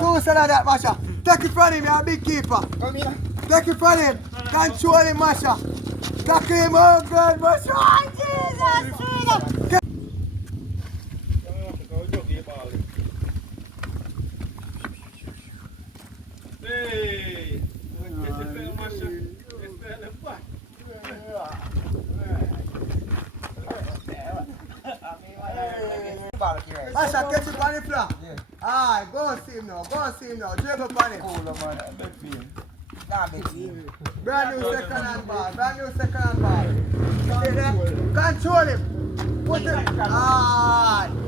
Do some of that, Masha. Take it from him, you're a big keeper. Come here. Take it from him. Control him, Masha. Take him, oh God, Masha. Oh, Jesus, freedom. Hey, esse pé macha, esse pé é pai. Masha, catch it on the floor. Alright, go and see him now. Go and see him now. Dribble upon him. Cool, man. Big feel. Nah, big feel. Brand new second hand ball. Brand new second hand ball. See there? Control him. Put him. Alright.